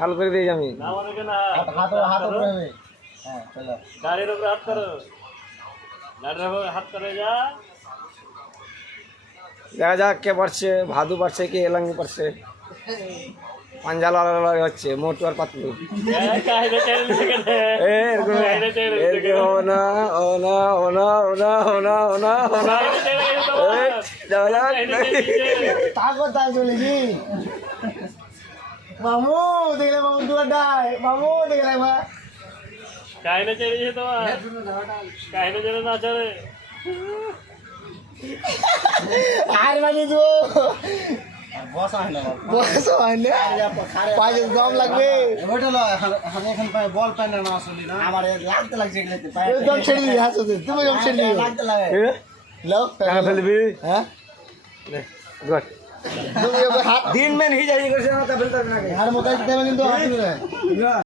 চালু করে দিয়েছি আমি। হাত উপরে হবে। হ্যাঁ চলো গাড়ির উপরে হাত করো, গাড়ির উপরে হাত করে যা। দেখা যাক কে পারছে, ভাদু পারছে কি এলাঙ্গি পারছে। পাঞ্জা লড়াই হচ্ছে মোটু আর পাতলু। কাহিনী ছেড়ে দিছে কেন? এরকম ও না ও না ও না ও না ও না ও না ও না দেখা যাক। তারপর তাই চলেছি মামু দেখলে মামু দুয়ার ডাই মামু দেখলে মা কাহিনী ছেড়ে দিয়েছে তোমার, কাহিনী ছেড়ে না চলে। আর মানে তো বস হয় না পায়ে দম লাগবে বল পায় না আসলে না আমার লাগতে লাগছে একদম ছেড়ে দিই হাসো তুমি একদম ছেড়ে দিই লাগতে লাগে লো টাকা ফেলবি? হ্যাঁ গুড। তুমি হাত दिन में नहीं जाइए, कर से ना फैलता ना। হার মোটাই দেবে কিন্তু হাত